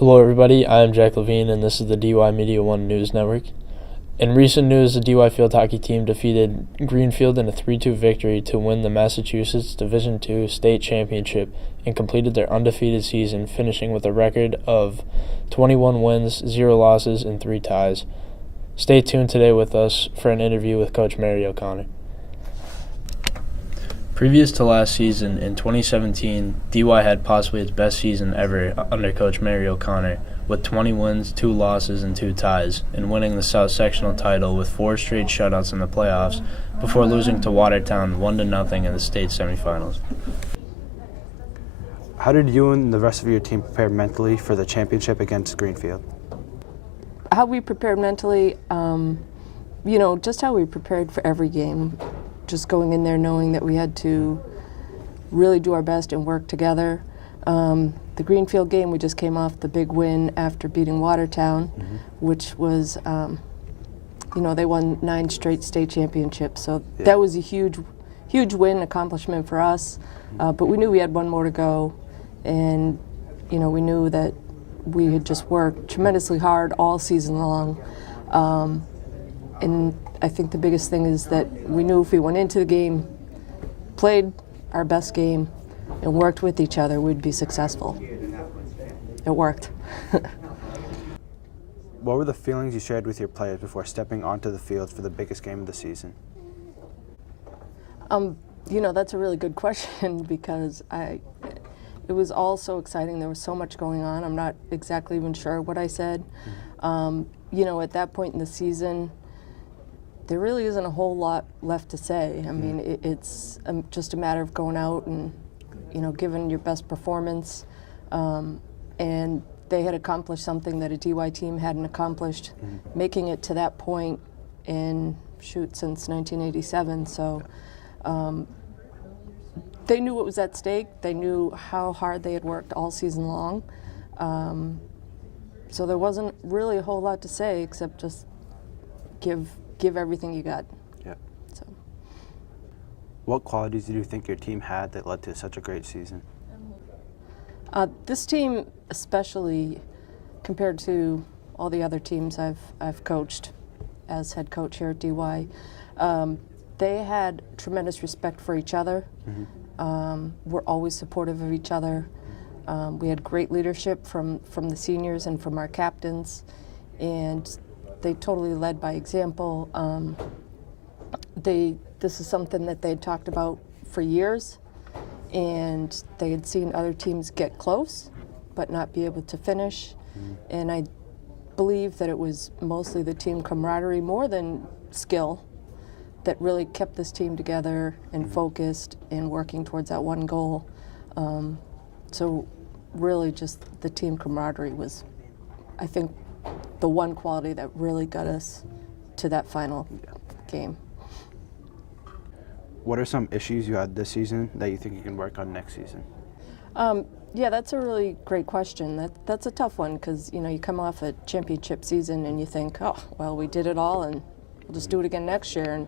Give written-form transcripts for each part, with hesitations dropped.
Hello everybody, I am Jack Levine and this is the DYMedia1 News Network. In recent news, the DY field hockey team defeated Greenfield in a 3-2 victory to win the Massachusetts Division II state championship and completed their undefeated season, finishing with a record of 21 wins, 0 losses, and 3 ties. Stay tuned today with us for an interview with Coach Mary O'Connor. Previous to last season, in 2017, DY had possibly its best season ever under Coach Mary O'Connor, with 20 wins, 2 losses, and 2 ties, and winning the South Sectional title with 4 straight shutouts in the playoffs before losing to Watertown 1-0 in the state semifinals. How did you and the rest of your team prepare mentally for the championship against Greenfield? How we prepared mentally, just how we prepared for every game. Just going in there knowing that we had to really do our best and work together. The Greenfield game, we just came off the big win after beating Watertown, which was, they won 9 straight state championships. So that was a huge win, accomplishment for us. But we knew we had one more to go. And, we knew that we had just worked tremendously hard all season long. And I think the biggest thing is that we knew if we went into the game, played our best game, and worked with each other, we'd be successful. It worked. What were the feelings you shared with your players before stepping onto the field for the biggest game of the season? That's a really good question because it was all so exciting. There was so much going on. I'm not exactly even sure what I said. At that point in the season, there really isn't a whole lot left to say. I mean, it's just a matter of going out and, giving your best performance. And they had accomplished something that a DY team hadn't accomplished, making it to that point since 1987. So they knew what was at stake. They knew how hard they had worked all season long. So there wasn't really a whole lot to say except just give everything you got. Yeah. So. What qualities did you think your team had that led to such a great season? This team, especially compared to all the other teams I've coached as head coach here at DY, they had tremendous respect for each other. We're always supportive of each other. We had great leadership from the seniors and from our captains, and they totally led by example. This is something that they had talked about for years, and they had seen other teams get close but not be able to finish. And I believe that it was mostly the team camaraderie more than skill that really kept this team together and focused and working towards that one goal. So really just the team camaraderie was, I think, the one quality that really got us to that final game. What are some issues you had this season that you think you can work on next season? Yeah, that's a really great question. That's a tough one because, you come off a championship season and you think, oh, well, we did it all and we'll just do it again next year. And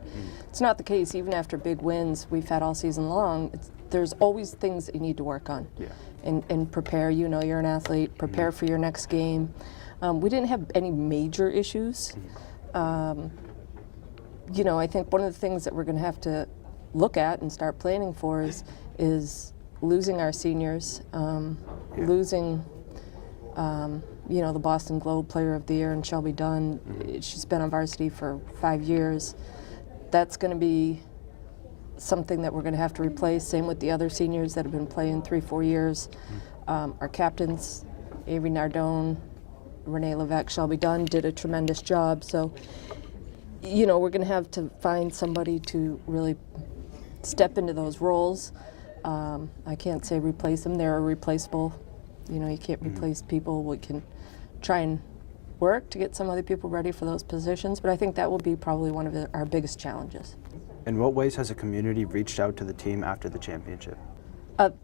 it's not the case. Even after big wins we've had all season long, there's always things that you need to work on and prepare. You're an athlete. Prepare for your next game. We didn't have any major issues. I think one of the things that we're going to have to look at and start planning for is losing our seniors, losing, the Boston Globe Player of the Year and Shelby Dunn. She's been on varsity for 5 years. That's going to be something that we're going to have to replace. Same with the other seniors that have been playing 3-4 years. Our captains, Avery Nardone, Renee Levesque, Shelby Dunn did a tremendous job. So, we're going to have to find somebody to really step into those roles. I can't say replace them. They're irreplaceable. You can't replace people. We can try and work to get some other people ready for those positions, but I think that will be probably one of our biggest challenges. In what ways has the community reached out to the team after the championship?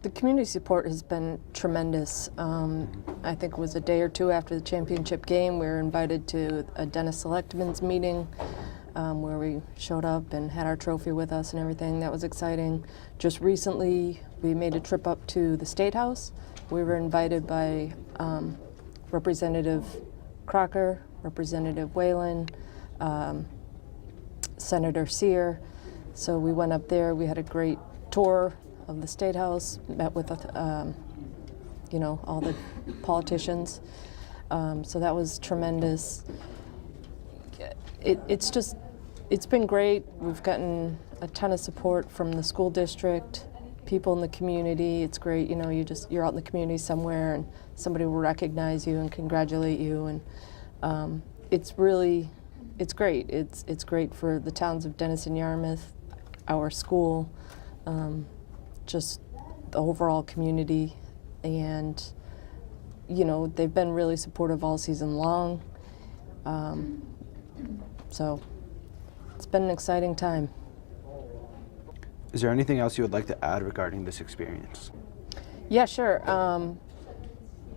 The community support has been tremendous. I think it was a day or two after the championship game, we were invited to a Dennis Selectman's meeting where we showed up and had our trophy with us and everything. That was exciting. Just recently, we made a trip up to the State House. We were invited by Representative Crocker, Representative Whalen, Senator Sear. So we went up there, we had a great tour of the State House, met with you know, all the politicians. So that was tremendous. It's been great. We've gotten a ton of support from the school district, people in the community. It's great, you know, you're out in the community somewhere and somebody will recognize you and congratulate you, and it's great. It's great for the towns of Denison, Yarmouth, our school, just the overall community, and you know, they've been really supportive all season long. So it's been an exciting time. Is there anything else you would like to add regarding this experience? Yeah, sure.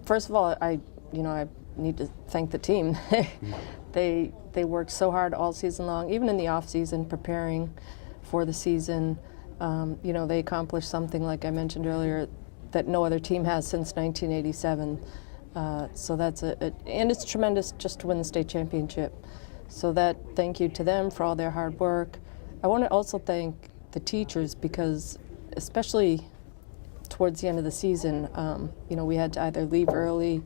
First of all, I need to thank the team. They worked so hard all season long, even in the off season, preparing for the season. You know, they accomplished something, like I mentioned earlier, that no other team has since 1987. So that's and it's tremendous just to win the state championship. So thank you to them for all their hard work. I want to also thank the teachers, because especially towards the end of the season, you know, we had to either leave early,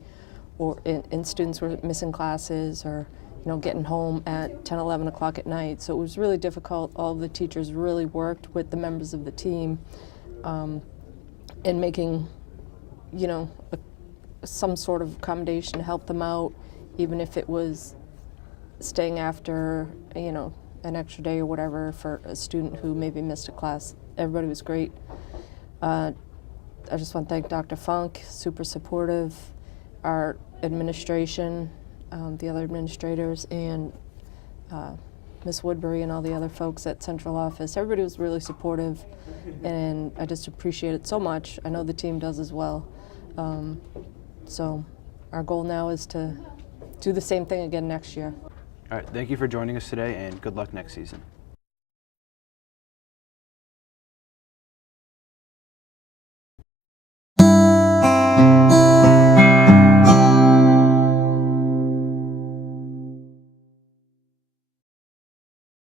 or and students were missing classes, or you know, getting home at 10, 11 o'clock at night. So it was really difficult. All of the teachers really worked with the members of the team in making, you know, some sort of accommodation to help them out, even if it was staying after, you know, an extra day or whatever for a student who maybe missed a class. Everybody was great. I just want to thank Dr. Funk, super supportive, our administration, the other administrators, and Miss Woodbury and all the other folks at central office. Everybody was really supportive, and I just appreciate it so much. I know the team does as well. So our goal now is to do the same thing again next year. All right, thank you for joining us today, and good luck next season.